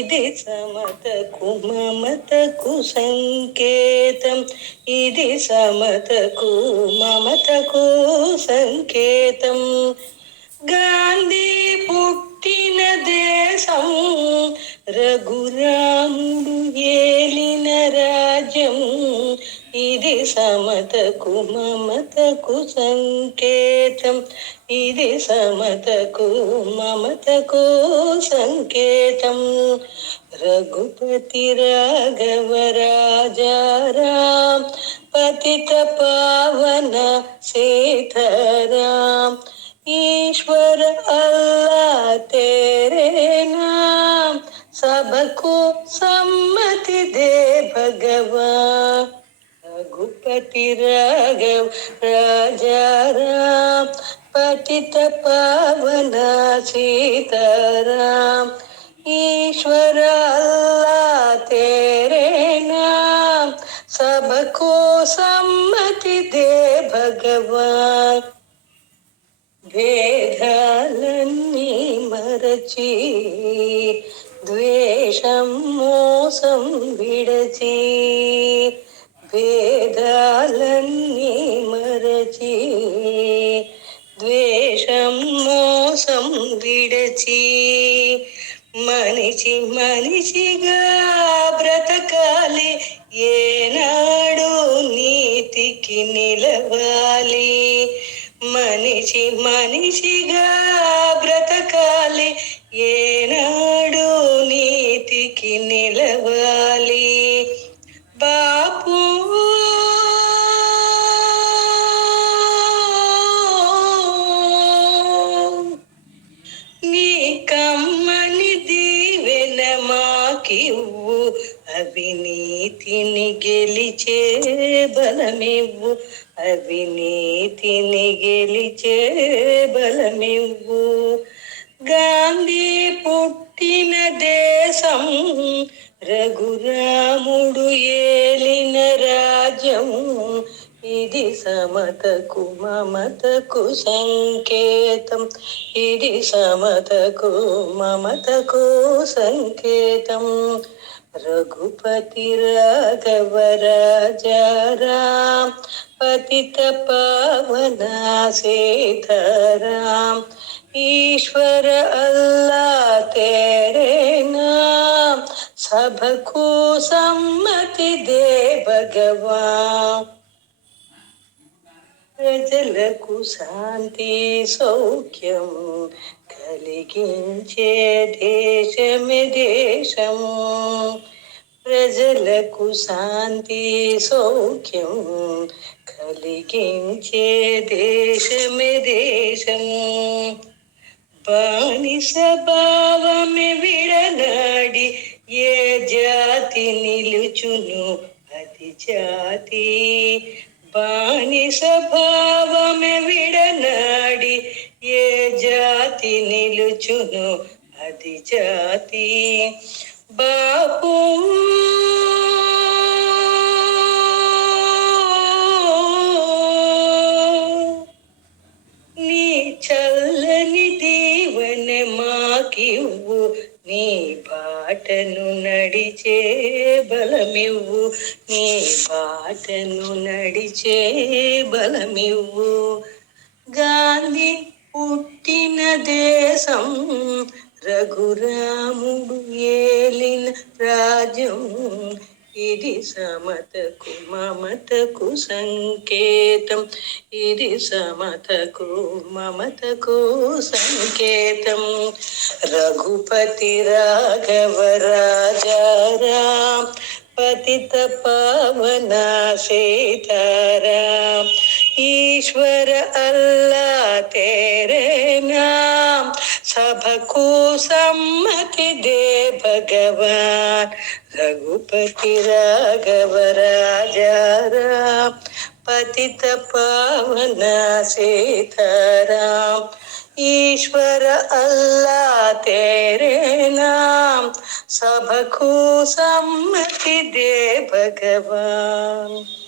ఇది సమతకు మమతకు సంకేతం. ఇది సమతకు మమతకు సంకేతం. గాంధీ పుట్టిన దేశం, రఘురాముడు ఏలిన రాజ్యం. ఇది సమతకు మమతకు సంకేతం. ఇది సమతకు మమతకు సంకేతం. రఘుపతి రాఘవ రాజారాం, పతిత పావన సీతారాం. ईश्वर अल्लाह तेरे नाम, सबको सम्मति दे भगवान. रघुपति राघव राजा राम, पतित पावन सीताराम. ईश्वर अल्लाह तेरे नाम, सबको सम्मति दे भगवान. భేదాలన్నీ మరచి, ద్వేషం మోసం విడచి. భేదాలన్నీ మరచి, ద్వేషం మోసం విడచి. మనిషి మనిషిగా బ్రతకాలి, ఏనాడు నీతికి నిలవాలి. మనిషి మనిషిగా బ్రతకాలి, ఏనాడు నీతికి నిలవాలి. బాపు నీ కమ్మని దీవెన మాకివ్వు, అవినీతిని గెలిచే బలమివ్వు. అవినీతిని గెలిచే బలమివ్వు. గాంధీ పుట్టిన దేశం, రఘురాముడు ఏలిన రాజ్యం. ఇది సమతకు మమతకు సంకేతం. ఇది సమతకు మమతకు సంకేతం. రఘుపతి రాఘవ రాజారాం, పతిత పావన सीताराम. ईश्वर अल्लाह तेरे नाम, सबको सम्मति दे भगवान. ప్రజలకు శాంతి సౌఖ్యం కలిగించే దేశమే దేశం. ప్రజలకు శాంతి సౌఖ్యం కలిగించే దేశమే దేశం. బానిస భావమే విడనాడి, ఏ జాతి నిలుచును అది జాతి. బానిస భావమే విడనాడి, ఏ జాతి నిలుచును అది జాతి. బాపు నీ చల్లని దీవెన మాకివ్వు, నీ బాటను నడిచే బలమివ్వు. నీ బాటను నడిచే బలమివ్వు. గాంధీ పుట్టిన దేశం, రఘురాముడు ఏలిన రాజ్యం. ఇది సమతకు మమతకు సంకేతం. ఇది సమతకు మమతకు సంకేతం. రఘుపతి రాఘవ రాజారాం, పతిత పావన सीताराम. ईश्वर अल्लाह तेरे नाम, सबको सम्मति दे भगवान. रघुपति राघव राजाराम, पतित पावन सीताराम. ईश्वर अल्लाह तेरे नाम, सबको सम्मति दे भगवान.